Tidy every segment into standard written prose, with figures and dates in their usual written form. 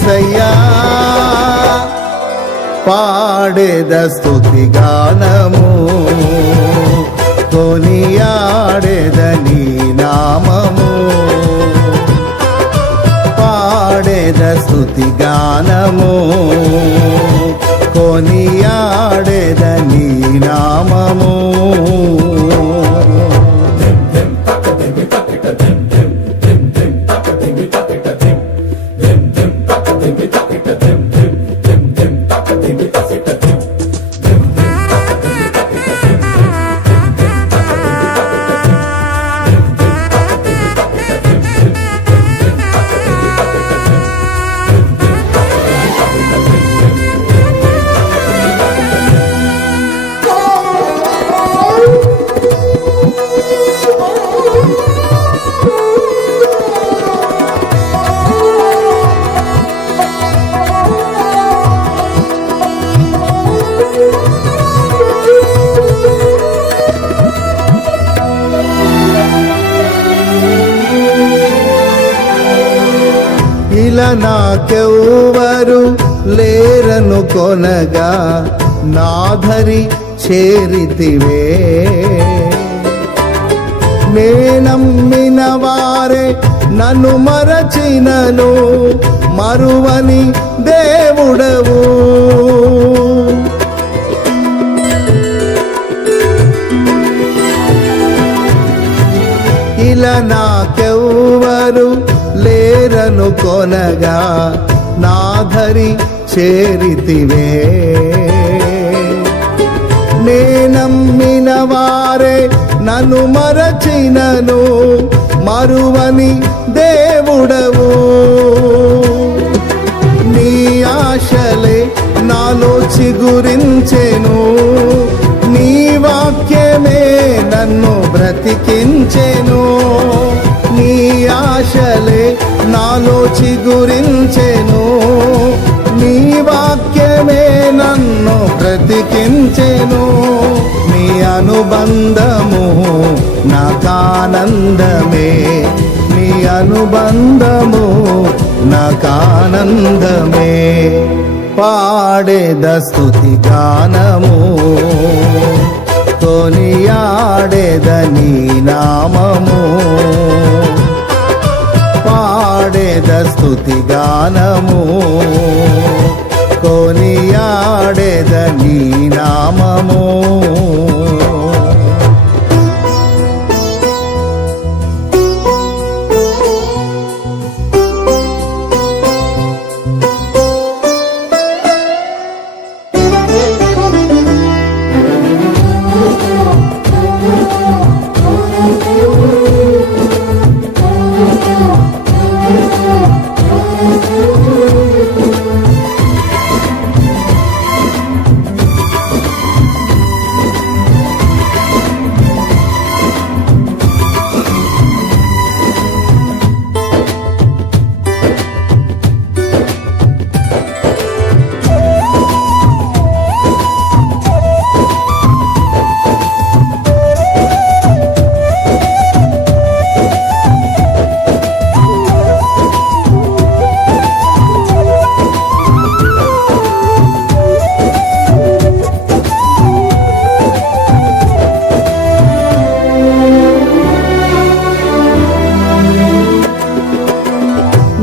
యేసయ్యా పాడేద స్తుతి గానము కొనియాడేద నీ నామము పాడేద స్తుతి గానము కొనియాడేద నీ నామము ఇలా నాకెవ్వరు లేరను కొనగా నాధరి చేరితివే నేనమ్మిన వారే నన్ను మరచినను మరువని దేవుడవు ఇలా నాకెవ్వరు లేరను కొనగా నాధరి చేరితివే నేనమ్మిన వారే నన్ను మరచినను మరువని దేవుడవు నీ ఆశలే నాలో చిగురించెను నీ వాక్యమే నన్ను బ్రతికించెను నీ ఆశలే నాలో చిగురించెను నీ వాక్యమే నన్ను బ్రతికించెను నీ అనుబంధము నాకానందమే నీ అనుబంధము నాకానందమే పాడేద స్తుతి గానము కొనియాడేద నీ నామము పాడేద స్తుతి గానము కొనియాడేద నీ నామము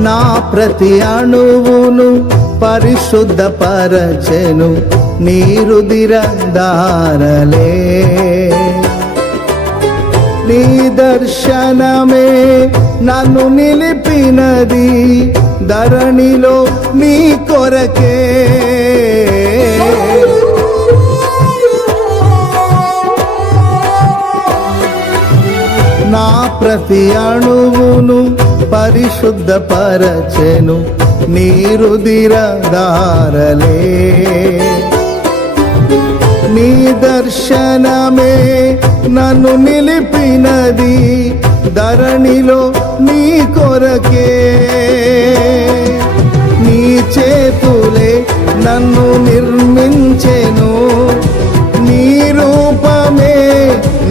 నా ప్రతి అణువును పరిశుద్ధపరచెను నీ రుధిర ధారలే నీ దర్శనమే నన్ను నిలిపినది ధరణిలో నీ కొరకే నా ప్రతి అణువును పరిశుద్ధపరచెను నీ రుధిర ధారలే నీ దర్శనమే నన్ను నిలిపినది ధరణిలో నీ కొరకే నీ చేతులే నన్ను నిర్మించెను నీ రూపమే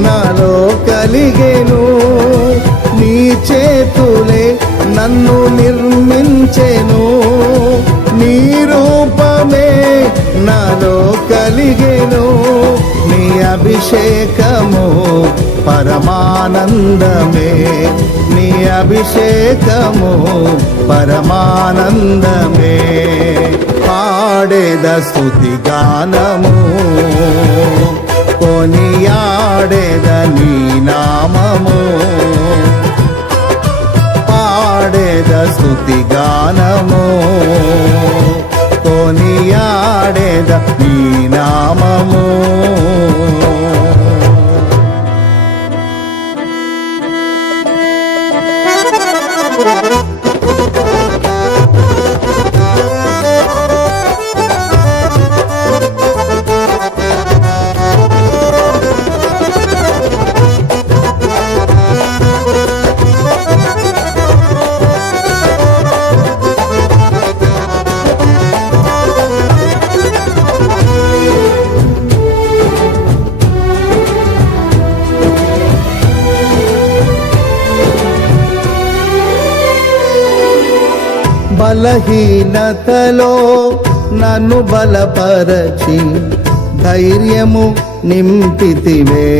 నాలో కలిగెను నీ చేతులే నన్ను నిర్మించెను నీ రూపమే నాలో కలిగెను, నీ అభిషేకము పరమానందమే, నీ అభిషేకము పరమానందమే. పాడేద స్తుతి గానము, కొనియాడేద నీ నామము, పాడేద స్తుతి గానము, కొనియాడేద నీ నామము. బలహీనతలో నన్ను బలపరచి ధైర్యము నింపితివే,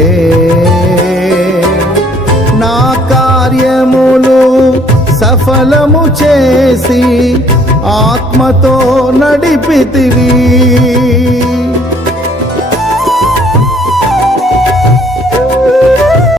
నా కార్యములు సఫలము చేసి ఆత్మతో నడిపితివి.